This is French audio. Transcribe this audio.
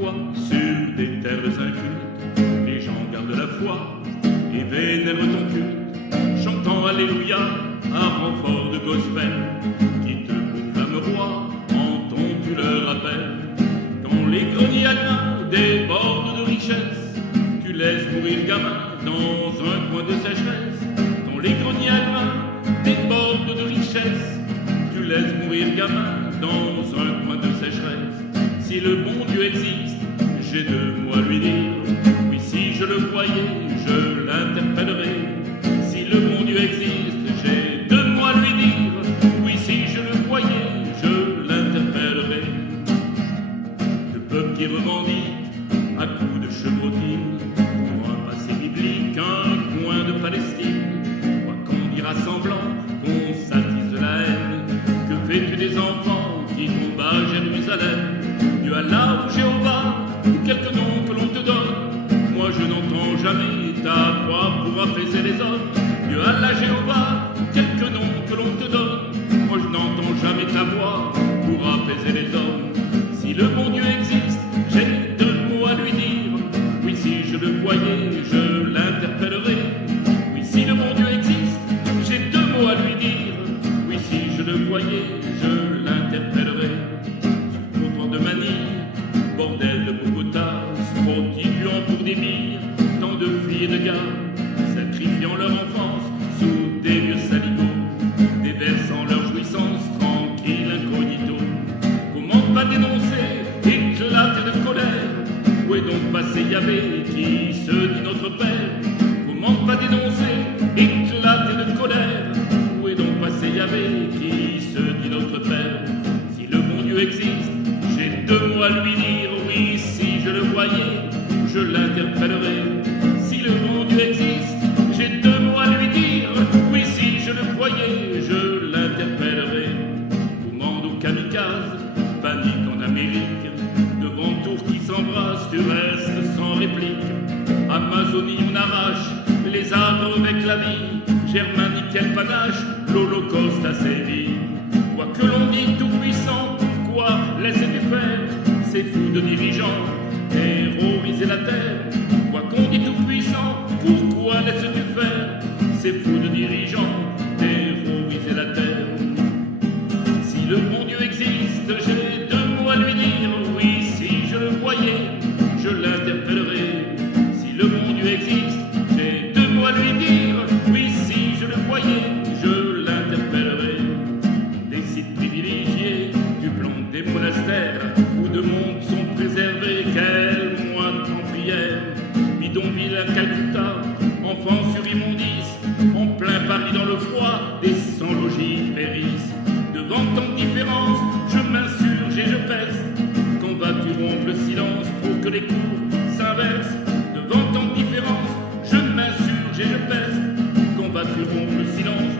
Parfois, sur des terres incultes, les gens gardent la foi et vénèrent ton culte, chantant Alléluia à renfort de gospel, qui te proclame roi, entends-tu leur appel? Quand les greniers à grains débordent de richesse, tu laisses mourir le gamin dans un coin de sécheresse. Quand les greniers à grains débordent de richesse, tu laisses mourir le gamin dans un coin de sécheresse. Si le bon Dieu existe, j'ai deux mots à lui dire. Oui, si je le voyais, je l'interpellerais. Si le bon Dieu existe, j'ai deux mots à lui dire. Oui, si je le voyais, je l'interpellerais. Le peuple qui revendique à coups de chevrotine pour un passé biblique, un coin de Palestine. Quoi qu'on dira semblant, qu'on s'attise de la haine. Que fais-tu des enfants qui tombent à Jérusalem? Dieu Allah ou Jéhovah, ou quelque nom que l'on te donne, moi je n'entends jamais ta voix pour apaiser les hommes. Dieu Allah, Jéhovah, quelque nom que l'on te donne, moi je n'entends jamais ta voix pour apaiser les hommes. Si le bon Dieu existe, j'ai deux mots à lui dire. Oui, si je le voyais, je l'interpellerais. Oui, si le bon Dieu existe, j'ai deux mots à lui dire. Oui, si je le voyais, je l'interpellerais. De Manille, bordel de Bogota, se prostituant pour des billes, tant de filles et de gars, sacrifiant leur enfance sous des vieux saligots, déversant leur jouissance tranquille incognito. Comment pas dénoncer, éclater de colère? Où est donc passé Yahvé qui se dit notre Père? Comment pas dénoncer, éclater de colère? Où est donc passé Yahvé qui se dit notre Père? Si le bon Dieu existe, j'ai deux mots à lui dire. Oui, si je le voyais, je l'interpellerais. Si le bon Dieu existe, j'ai deux mots à lui dire. Oui, si je le voyais, je l'interpellerais. Commando kamikaze, panique en Amérique, devant tours qui s'embrassent, tu restes sans réplique. Amazonie, on arrache les arbres avec la vie. Germanie, quel panache, l'Holocauste a sévi. Quoi que l'on dit tout puissant, pourquoi laisser-tu faire ces fous de dirigeants terroriser la terre? Quoi qu'on dit tout puissant, pourquoi laisses-tu faire ces fous de dirigeants terroriser la terre? Si le bon Dieu existe, j'ai deux mots à lui dire. Oui, si je le voyais, je l'interpellerais. Si le bon Dieu existe, j'ai deux mots à lui dire. Oui, si je le voyais, je l'interpellerais. Des sites privilégiés du plan des monastères où de mondes sont préservés, quel moine en prière. Bidonville à Calcutta, enfants sur immondice, en plein Paris dans le froid, des sans-logis périssent. Devant tant de différences, je m'insurge et je pèse. Quand vas-tu rompre le silence pour que les coups s'inversent? Devant tant de différences, je m'insurge et je pèse. Quand vas-tu rompre le silence